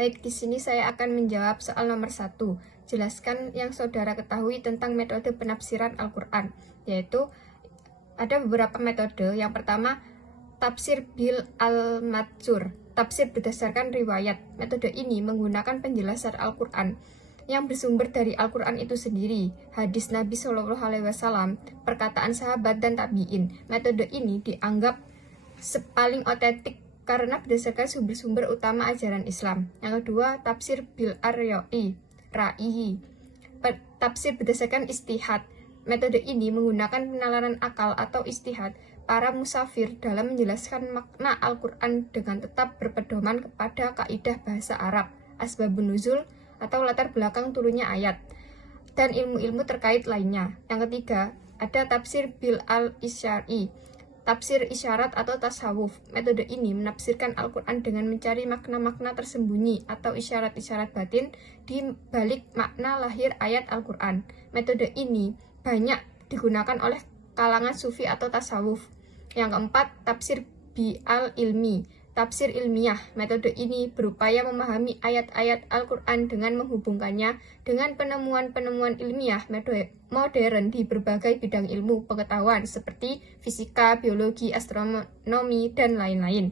Baik, di sini saya akan menjawab soal nomor 1. Jelaskan yang saudara ketahui tentang metode penafsiran Al-Quran, yaitu ada beberapa metode. Yang pertama, tafsir bil al-matsur, tafsir berdasarkan riwayat. Metode ini menggunakan penjelasan Al-Quran yang bersumber dari Al-Quran itu sendiri, hadis Nabi Shallallahu Alaihi Wasallam, perkataan sahabat dan tabiin. Metode ini dianggap paling otentik karena berdasarkan sumber-sumber utama ajaran Islam. Yang kedua, tafsir bil ra'ihi, tafsir berdasarkan istihad. Metode ini menggunakan penalaran akal atau istihad para musafir dalam menjelaskan makna Al-Quran dengan tetap berpedoman kepada kaidah bahasa Arab, asbabun nuzul atau latar belakang turunnya ayat, dan ilmu-ilmu terkait lainnya. Yang ketiga, ada tafsir bil al-isyari, tafsir isyarat atau tasawuf. Metode ini menafsirkan Al-Quran dengan mencari makna-makna tersembunyi atau isyarat-isyarat batin di balik makna lahir ayat Al-Quran. Metode ini banyak digunakan oleh kalangan sufi atau tasawuf. Yang keempat, tafsir bi-al-ilmi, tafsir ilmiah. Metode ini berupaya memahami ayat-ayat Al-Quran dengan menghubungkannya dengan penemuan-penemuan ilmiah modern di berbagai bidang ilmu pengetahuan seperti fisika, biologi, astronomi, dan lain-lain.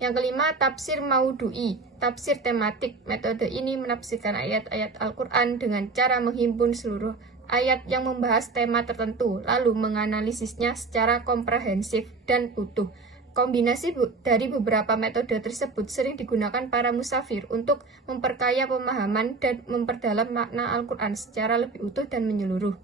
Yang kelima, tafsir maudu'i, tafsir tematik. Metode ini menafsirkan ayat-ayat Al-Quran dengan cara menghimpun seluruh ayat yang membahas tema tertentu, lalu menganalisisnya secara komprehensif dan utuh. Kombinasi dari beberapa metode tersebut sering digunakan para musafir untuk memperkaya pemahaman dan memperdalam makna Al-Quran secara lebih utuh dan menyeluruh.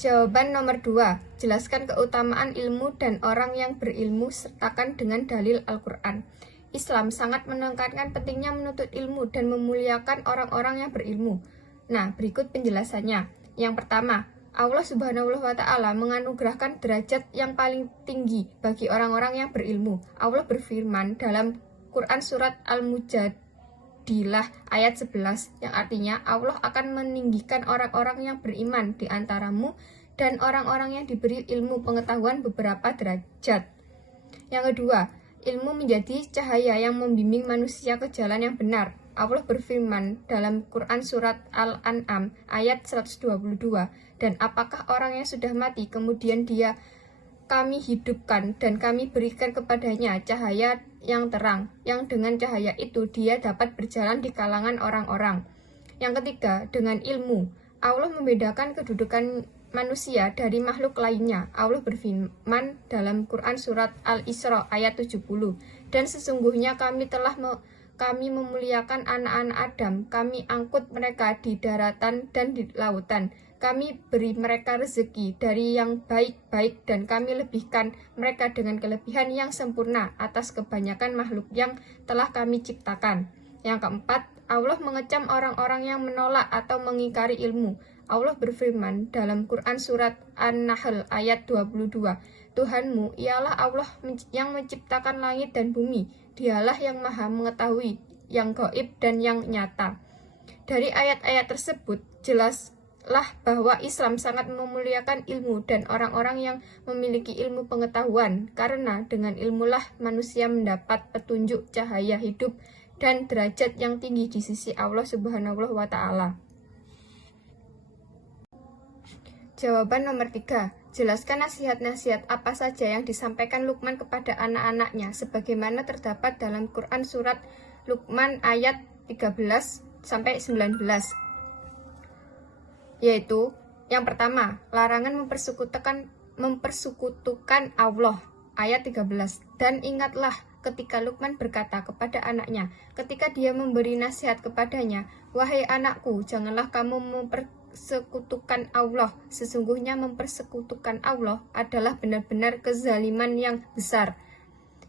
Jawaban nomor 2. Jelaskan keutamaan ilmu dan orang yang berilmu sertakan dengan dalil Al-Quran. Islam sangat menekankan pentingnya menuntut ilmu dan memuliakan orang-orang yang berilmu. Nah, berikut penjelasannya. Yang pertama, Allah Subhanahu wa Ta'ala menganugerahkan derajat yang paling tinggi bagi orang-orang yang berilmu. Allah berfirman dalam Quran surat Al-Mujadilah ayat 11, yang artinya Allah akan meninggikan orang-orang yang beriman di antaramu dan orang-orang yang diberi ilmu pengetahuan beberapa derajat. Yang kedua, ilmu menjadi cahaya yang membimbing manusia ke jalan yang benar. Allah berfirman dalam Quran surat Al-An'am ayat 122, dan apakah orang yang sudah mati kemudian kami hidupkan dan kami berikan kepadanya cahaya yang terang, yang dengan cahaya itu dia dapat berjalan di kalangan orang-orang. Yang ketiga, dengan ilmu Allah membedakan kedudukan manusia dari makhluk lainnya. Allah berfirman dalam Quran surat Al-Isra ayat 70, dan sesungguhnya kami memuliakan anak-anak Adam, kami angkut mereka di daratan dan di lautan, kami beri mereka rezeki dari yang baik-baik, dan kami lebihkan mereka dengan kelebihan yang sempurna atas kebanyakan makhluk yang telah kami ciptakan. Yang keempat, Allah mengecam orang-orang yang menolak atau mengingkari ilmu. Allah berfirman dalam Quran surat An-Nahl ayat 22, Tuhanmu ialah Allah yang menciptakan langit dan bumi, dialah yang maha mengetahui yang gaib dan yang nyata. Dari ayat-ayat tersebut, jelaslah bahwa Islam sangat memuliakan ilmu dan orang-orang yang memiliki ilmu pengetahuan, karena dengan ilmulah manusia mendapat petunjuk, cahaya hidup, dan derajat yang tinggi di sisi Allah Subhanahu wa Ta'ala. Jawaban nomor 3. Jelaskan nasihat-nasihat apa saja yang disampaikan Luqman kepada anak-anaknya sebagaimana terdapat dalam Quran surat Luqman ayat 13-19. Yaitu, yang pertama, larangan mempersekutukan Allah ayat 13. Dan ingatlah ketika Luqman berkata kepada anaknya ketika dia memberi nasihat kepadanya, wahai anakku, janganlah kamu mempersekutukan Allah. Sesungguhnya mempersekutukan Allah adalah benar-benar kezaliman yang besar.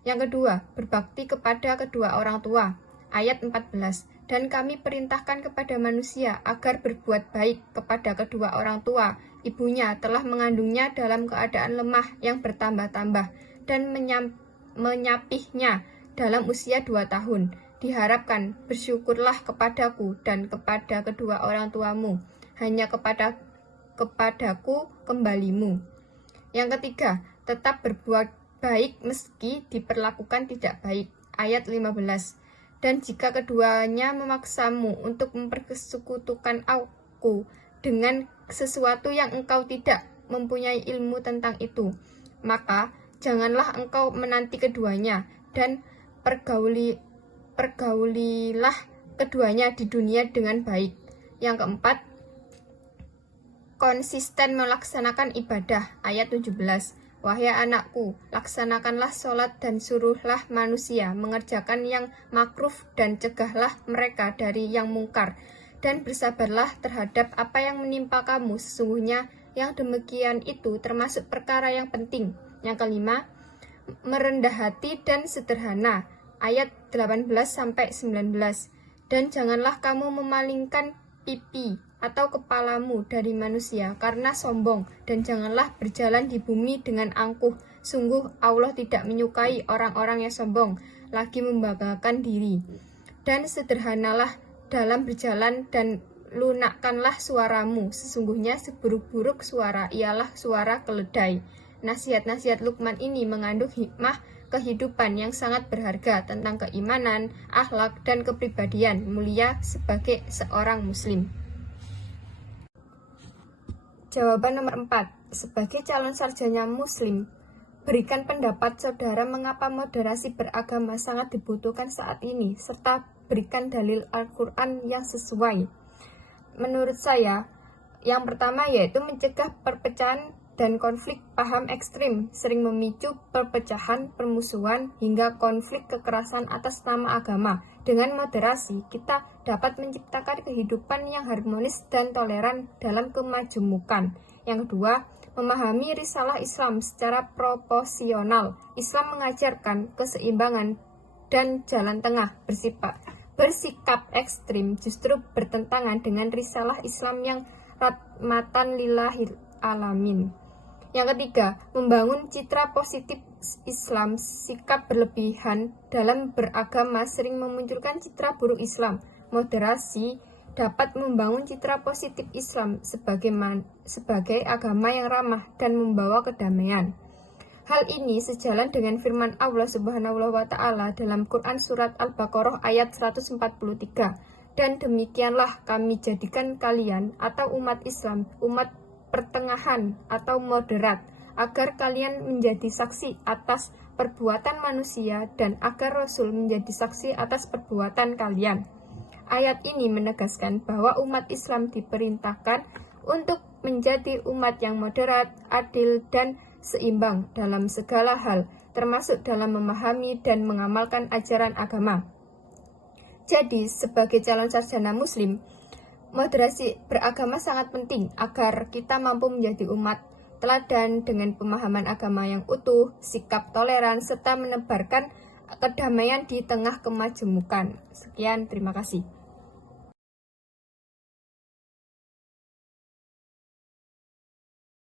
Yang kedua, berbakti kepada kedua orang tua. Ayat 14. Dan kami perintahkan kepada manusia agar berbuat baik kepada kedua orang tua. Ibunya telah mengandungnya dalam keadaan lemah yang bertambah-tambah dan menyapihnya dalam usia 2 tahun. Diharapkan bersyukurlah kepadaku dan kepada kedua orang tuamu. Hanya kepadaku kembalimu. Yang ketiga, tetap berbuat baik meski diperlakukan tidak baik. ayat 15. Dan jika keduanya memaksamu untuk mempersekutukan aku dengan sesuatu yang engkau tidak mempunyai ilmu tentang itu, maka janganlah engkau menanti keduanya, dan pergaulilah keduanya di dunia dengan baik. Yang keempat, konsisten melaksanakan ibadah, ayat 17. Wahai anakku, laksanakanlah sholat dan suruhlah manusia mengerjakan yang makruf dan cegahlah mereka dari yang mungkar. Dan bersabarlah terhadap apa yang menimpa kamu, sesungguhnya yang demikian itu termasuk perkara yang penting. Yang kelima, merendah hati dan sederhana, ayat 18-19. Dan janganlah kamu memalingkan pipi atau kepalamu dari manusia karena sombong, dan janganlah berjalan di bumi dengan angkuh. Sungguh Allah tidak menyukai orang-orang yang sombong lagi membanggakan diri. Dan sederhanalah dalam berjalan dan lunakkanlah suaramu. Sesungguhnya seburuk-buruk suara ialah suara keledai. Nasihat-nasihat Luqman ini mengandung hikmah kehidupan yang sangat berharga tentang keimanan, akhlak, dan kepribadian mulia sebagai seorang muslim. Jawaban nomor 4. Sebagai calon sarjana muslim, berikan pendapat saudara mengapa moderasi beragama sangat dibutuhkan saat ini, serta berikan dalil Al-Quran yang sesuai. Menurut saya, yang pertama yaitu mencegah perpecahan dan konflik paham ekstrim, sering memicu perpecahan, permusuhan, hingga konflik kekerasan atas nama agama. Dengan moderasi, kita dapat menciptakan kehidupan yang harmonis dan toleran dalam kemajemukan. Yang kedua, memahami risalah Islam secara proporsional. Islam mengajarkan keseimbangan dan jalan tengah. Bersikap ekstrim justru bertentangan dengan risalah Islam yang rahmatan lillahil alamin. Yang ketiga, membangun citra positif Islam. Sikap berlebihan dalam beragama sering memunculkan citra buruk Islam. Moderasi dapat membangun citra positif Islam sebagai agama yang ramah dan membawa kedamaian. Hal ini sejalan dengan firman Allah Subhanahu wa Ta'ala dalam Quran Surat Al-Baqarah ayat 143. Dan demikianlah kami jadikan kalian atau umat Islam, umat pertengahan atau moderat, agar kalian menjadi saksi atas perbuatan manusia dan agar Rasul menjadi saksi atas perbuatan kalian. Ayat ini menegaskan bahwa umat Islam diperintahkan untuk menjadi umat yang moderat, adil, dan seimbang dalam segala hal, termasuk dalam memahami dan mengamalkan ajaran agama. Jadi, sebagai calon sarjana muslim, moderasi beragama sangat penting agar kita mampu menjadi umat teladan dengan pemahaman agama yang utuh, sikap toleran, serta menebarkan kedamaian di tengah kemajemukan. Sekian, terima kasih.